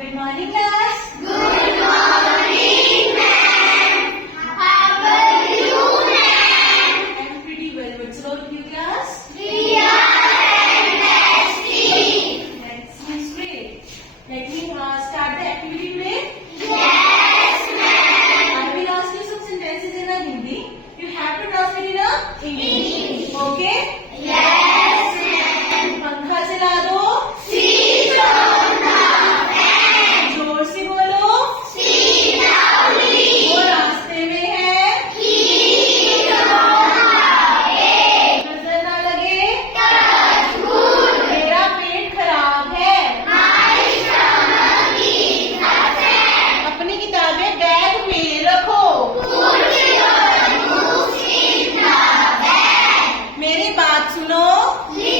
Good morning, class. Good morning, ma'am. How are you, ma'am? I'm pretty well. What's about you, class? We are fantastic. That seems great. Let me start the activity today. Yes, ma'am. I will ask you some sentences in a Hindi. You have to translate in a English. Okay? Yes, ma'am. पंखा चला दो. Switch on the fan. जोर से बोलो. Speak loudly. वो रास्ते में है. Keep on the way. नजर ना लगे. Touch wood. मेरा पेट खराब है. My stomach is upset. अपनी किताबें बैग में रखो. Put your books in the bag. मेरी बात सुनो. Listen